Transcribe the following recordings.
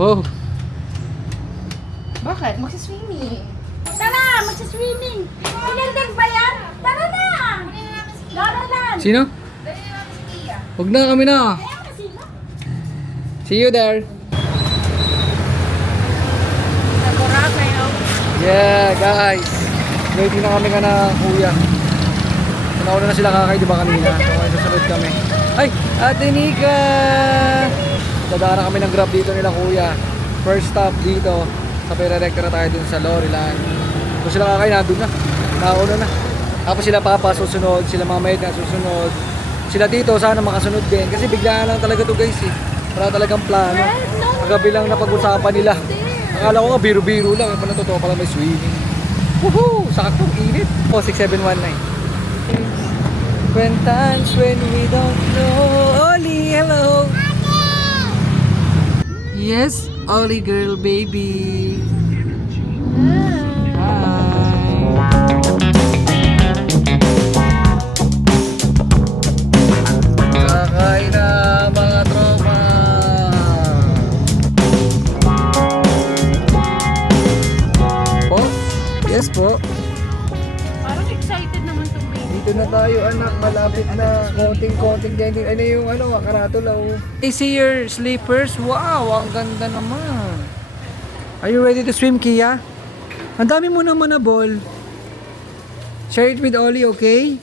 Oh. Bakit? Magsiswimming. Tara, magsiswimming. Pinagdag ba yan? Tara na! Laralan! Sino? Huwag na, kami na. See you there. Yeah, guys. Ready na kami ka na, kuya. Nauna na sila kakay, di ba kanina? So, ngayon susunod kami. Ay, Ate Nika! Dadaan na kami ng grab dito nila, kuya. First stop dito. Sa Frvr na tayo dun sa Lorilan. So sila kakay, nandun na. Nauna na. Tapos sila papa, susunod. Sila mga maid na susunod. Sila dito, sana makasunod din. Kasi biglaan lang talaga to guys eh. Wala talagang plano. Kagabi lang na pag-usapan nila. Akala ko nga biro-biro lang. Pala totoo pala may swimming. Woohoo! Saktong init. Oh, 6719. When times when we don't know. Oli, hello! Yes, Oli girl baby. Kakain na mga tropa. Po? Yes po. Parang excited naman to me. Dito na tayo anak, malapit na. Konting-konting din. Ano yung karatula oh. I see your slippers. Wow, ang ganda naman. Are you ready to swim, Kia? Ang dami mo naman na ball. Share it with Oli, okay?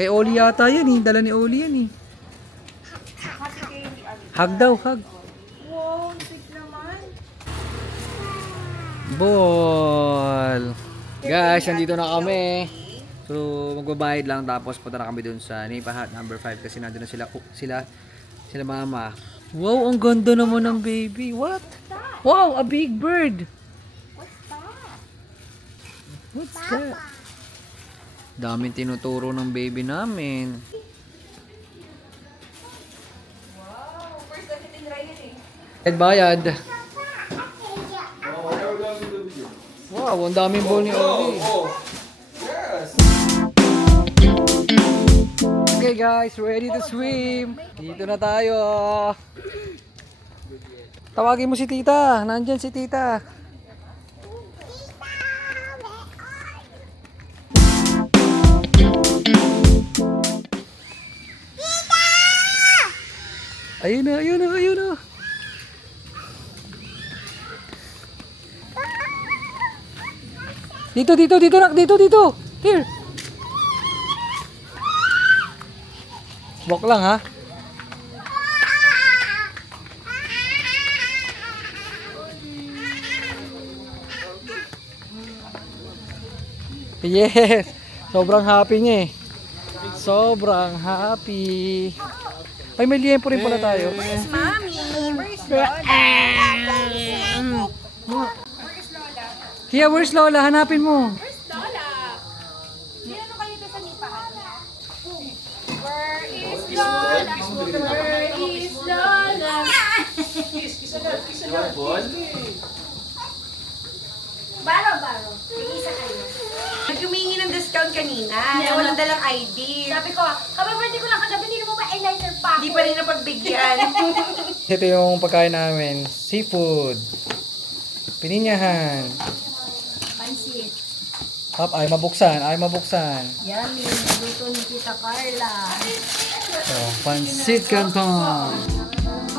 Kay Oli yata yan eh. Dala ni Oli yan eh. Hug daw, hug. Wow, sweet naman. Ball. Guys, nandito na kami. So, magbabayad lang tapos punta na kami dun sa Neighborhood number 5 kasi nandun na sila mama. Wow, ang ganda naman ng baby. What? Wow, a big bird. What's that? Daming tinuturo ng baby namin. Wow, first time tinry yun eh. Bayad. Wow, ang daming ball ni Oli. Okay guys, ready to swim. Dito na tayo. Tawagin mo si tita. Nandyan si tita. Ayun na, ayun na, ayun na. Dito, dito, dito, dito, dito. Here. Walk lang ha. Yes. Sobrang happy niya eh. Sobrang happy. Ay, may liempo rin pala tayo. Where's mommy? Where's Lola? Where's Lola? Kia, where's Lola? Hanapin mo. Where's Lola? Dinano kayo doon sa nipahan? Where is Lola? Where is Lola? Baro. Mag-isa kayo. Nag-humingi ng discount kanina. Yeah, walang dalang ID. Sabi ko, happy birthday ko lang kagabi, hindi mo ba eyeliner pa ako? Hindi pa rin napagbigyan. Ito yung pagkain namin. Seafood. Pininyahan. Pansit. Ay mabuksan. Yummy. Luto ni Tita Carla. So, pansit canton.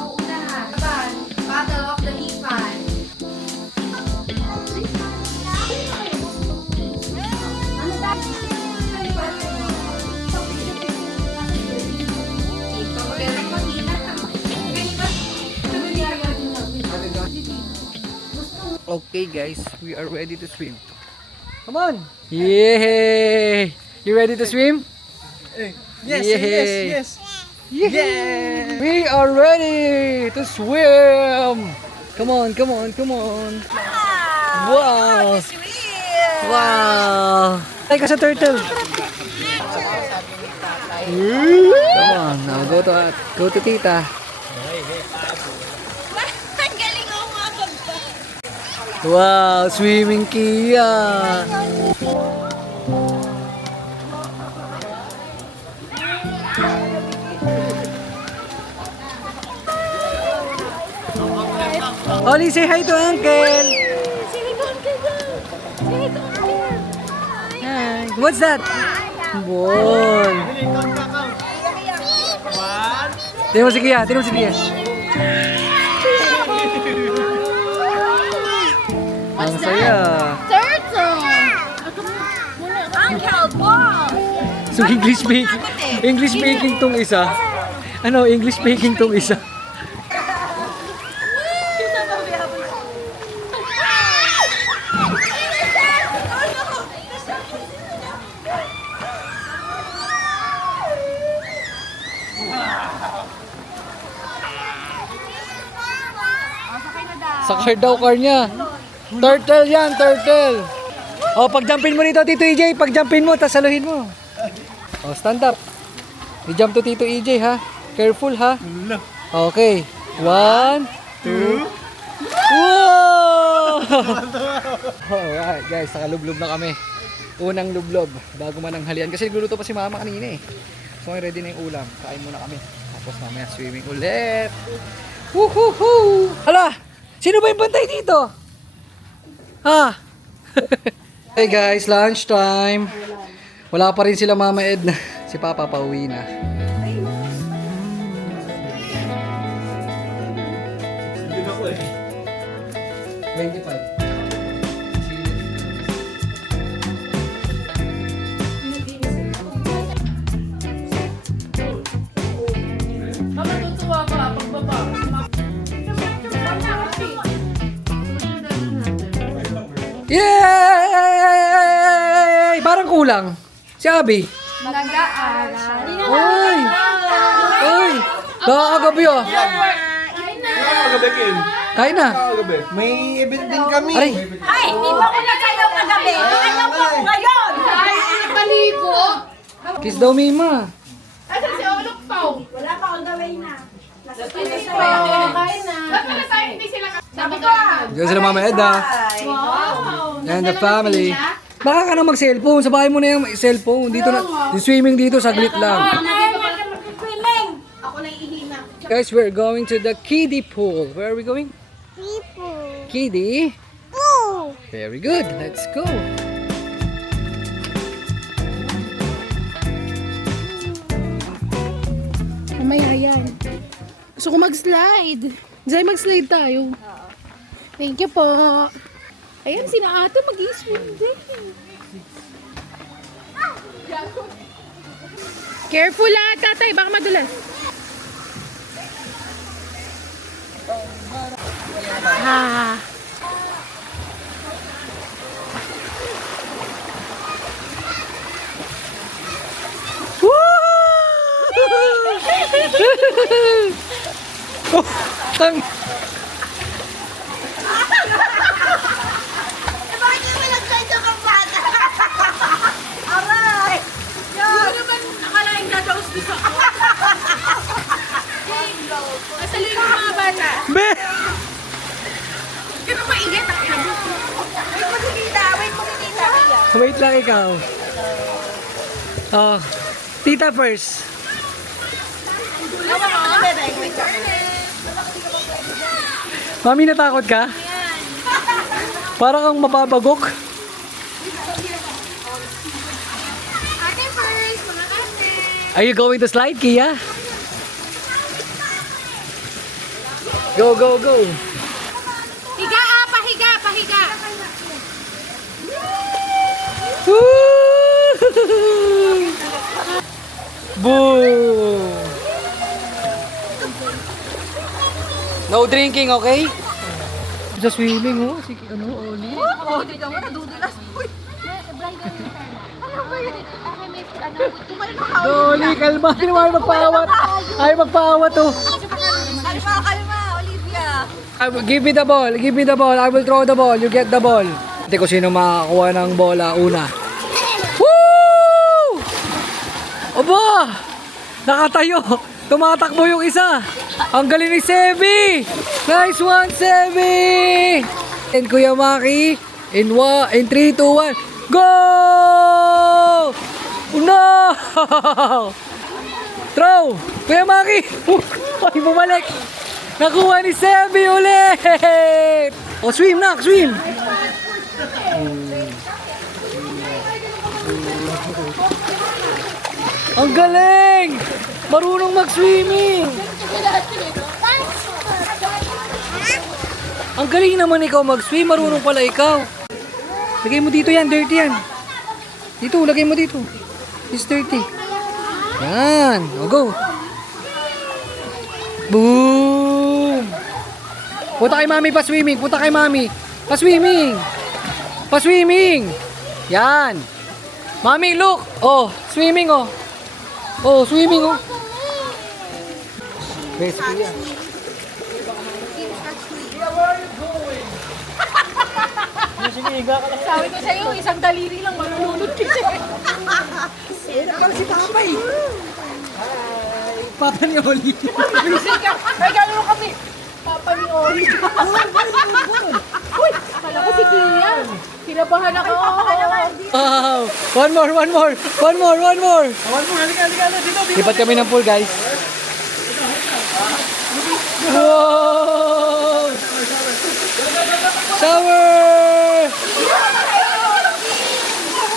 Una, ban. Battle of the Hipan. Ano ba? Ito, magandang makina. Ganito. Okay guys, we are ready to swim. Come on! Yay! You ready to swim? Yes, Yay! yes. Yeah! We are ready to swim! Come on! Wow! Wow! Like us a turtle! Come on, now go to tita. Ang galing ako mga kagpa. Wow, swimming Kia. Oli, say hi to Uncle. Hi. What's that? Ball. Tingnan mo si Kia, tingnan mo si Kia. Ang saya. Uncle, ball! So English speaking tong isa. Ano, English speaking tong isa. Sakay daw car niya. Turtle yan, turtle. O, pag-jumpin mo nito, Tito EJ. Pag-jumpin mo, tas saluhin mo. O, stand up. I-jump to Tito EJ, ha? Careful, ha? Okay. 1, 2. Wow! Alright, guys. Nakalublob na kami. Unang lublob. Bago man ang halian. Kasi nagluluto pa si Mama kanina, eh. So, ready na yung ulam. Kain muna kami. Tapos mamaya swimming ulit. Woohoo! Hala! Sino ba yung bantay dito? Ha? Hey guys, lunch time. Wala pa rin sila Mama Edna. Si Papa pauwi na. Hindi ako eh. 25. Yay! Parang kulang. Si Abby. Nag-aaral. Oy! Oy! Kakagabi ah. Kain na. May event din kami. Aray. Ay, hindi mo ako nagkayaw kagabi. Nagkayaw ko ako ngayon. Ay, nakaligo. Kiss daw Mima. Asan si Olok Pao? Wala pa akong gawin na. Nasa Kain na. Bakit na tayo hindi sila Sabi ka. Diyan sila Mama Edna. Wow. And the family. Baka ka na mag-cellphone. Sa bahay mo na yung cellphone. Dito na. Yung swimming dito, saglit lang. Ako na ihina. Guys, we're going to the kiddie pool. Where are we going? Kiddie pool. Very good. Let's go. Mamaya yan. Gusto ko mag-slide. Zay, mag-slide tayo. Thank you po. Ayan, sina ate mag-i-swim din. Careful ah, tatay. Baka madulas. Ah. Oh, tang. Bakit mo nag-try ka kang bata? Aray! Yan! Ano ba nakalaing gagawin dito? Asali yung mga bata. Be! Hindi ka mainit ang ilabot mo. Wait mo si Tita! Wait mo si Tita! Wait lang ikaw. Oh, tita first. Mami, natakot ka? Parang kang mababagok. Ate first, mga ate. Are you going to slide, Kia? Go, go, go. Higa ah, pahiga, pahiga. Woo! Boom! No drinking, okay? Sa swimming, oh. Si, ano, Oli. Oo, tignan mo, nadudulas. Uy! Ano ba yun? Tumalun ka. Oli, kalma. Hindi naman magpaawat. Ay, magpaawat, oh. Kalma, kalma, Olivia. Give me the ball. Give me the ball. I will throw the ball. You get the ball. Hindi ko sino makakuha ng bola una. Woo! Aba! Nakatayo. Tumatakbo yung isa. Ang galing ni Sebi. Nice one, Sebi. And Kuya Maki. In 3, 2, 1. Go! No! Throw! Kuya Maki. Ay, bumalik. Nakuha ni Sebi ulit! O, swim na, swim! Ang galing! Marunong mag-swimming! Ang galing naman ikaw mag-swim, marunong pala ikaw. Lagay mo dito yan, dirty yan. Dito, lagay mo dito. It's dirty. Yan, o go. Boom! Punta kay mami pa-swimming, punta kay mami. Pa-swimming! Pa-swimming! Yan! Mami, look! Oh, swimming oh. Oh, swimming oh. Best kuya. Sabi ko sa'yo, isang daliri lang malulunod kasi. Parang si Papa eh. Papa ni Oli. Ay, gano'n kami. Papa ni Oli. Uy, akala ko si Kian. Kinabahan ako. Wow! One more. One more, halika. Lipat kami ng pool, guys. Wow! Shower!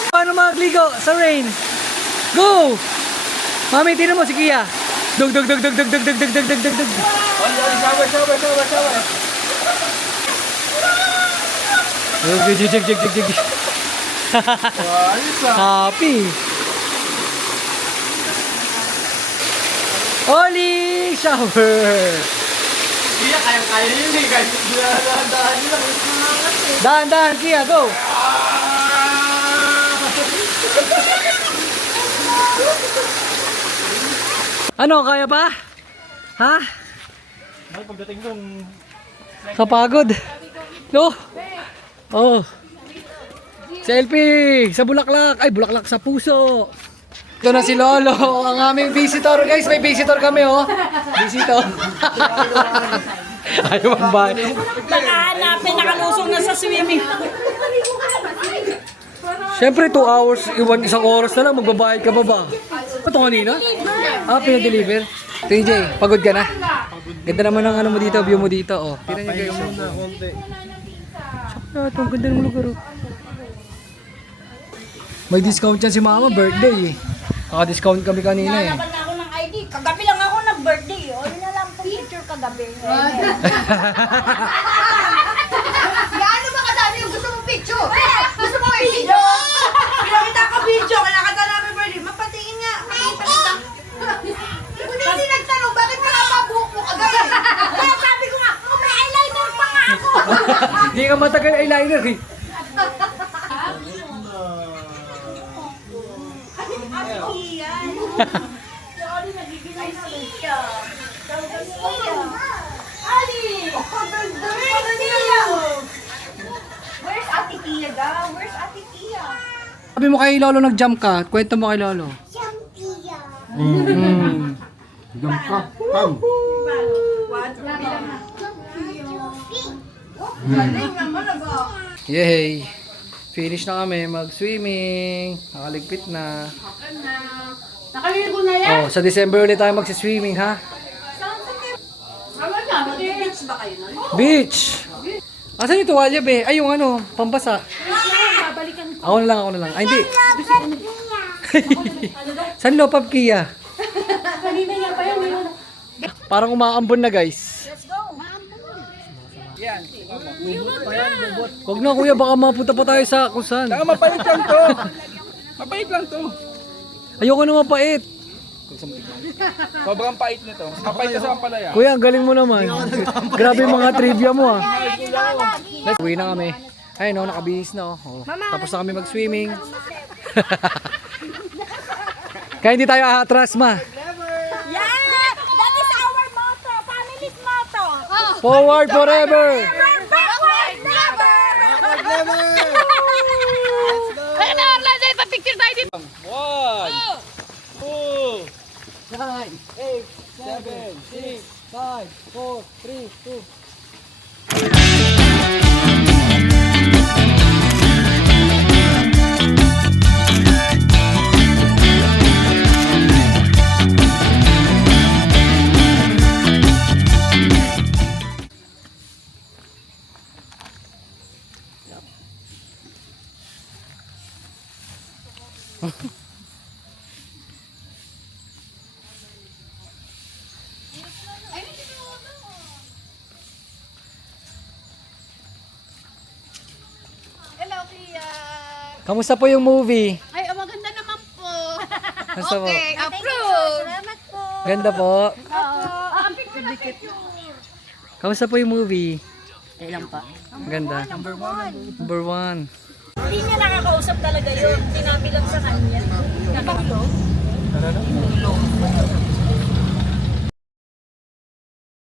Paano magligo sa rain? Go! Mami, tino mo si Kia. Dug. Shower. Jig. Happy. Oli! Shower! Kaya kaya yun eh, guys. Dahan-dahan nyo lang. Dahan, Kia, go! Ano, kaya pa? Ha? Pagdating dun, Kapagod. No? Oh. Selfie sa bulaklak. Ay, bulaklak sa puso. Ito na si Lolo, ang aming visitor. Guys, may visitor kami, oh. Visitor. Ayaw magbahay. Baka hanapin, nakalusong na sa swimming. Siyempre, 2 hours, isang oras na lang, magbabayad ka pa ba? Ito kanina? Ah, pinadeliver. TJ, pagod ka na? Ganda naman ang ano mo dito, view mo dito, oh. Tignan niyo guys. na konti. Tsaka ito, ang ganda ng lugar, oh. May discount yan si Mama, birthday eh. Naka-discount kami kanina eh. Nalaban na ako ng ID. Kagabi lang ako nag-birthday. O, yun na lang itong picture kagabi. Gaano ba kadami yung gusto mong picture? Gusto mo yung video? Pinakita ka video. Wala ka na namin birthday. Mapatingin nga. Hindi nagtanong, bakit pa buhok mo kagabi? Kaya sabi ko nga, oh, may eyeliner pa nga ako. Hindi ka matagal eyeliner eh. Where's Ate Tia daw? Where's Ate Tia? Sabi mo kay Lolo nag-jump ka, kwento mo kay Lolo. Jump ka. Come. Yay! Finish na kami mag-swimming. Nakaligpit na. Nakaligo na yan. Oh, sa December ulit tayo magsi-swimming ha? Beach ba kayo nun? Beach! Asan yung tuwalya be? Ay, yung ano, pambasa. Babalikan ko. Ako na lang. Ay, hindi. San Lopab Kia? Kanina niya pa yan. Parang umaambon na guys. Let's go! Huwag na kuya, baka mapunta pa tayo sa kung saan. Mapait lang to. Mapait lang to. Ayoko na mapait. Sobrang pait nito. Mapait ka sa ampalaya. Kuya, ang galing mo naman. Grabe yung mga trivia mo ah. Let's uwi na kami. Ayun no, nakabihis na oh. Tapos na kami mag-swimming. Kaya hindi tayo aatras ma. Yeah! That is our motto! Family's motto! Forward forever! Backward never! Kaya na, Arlan, pa-picture tayo dito. 1, 2, 9, 8, 7, 6, 5, 4, 3, 2. Kamusta po yung movie? Ay, maganda naman po. Kamusta po? Approve. Salamat po. Ganda po. Picture. Kamusta po yung movie? Kailan pa? Ganda. Number one. Hindi niya nakakausap talaga yun. Sinabi lang sa kanya. Nakakalo?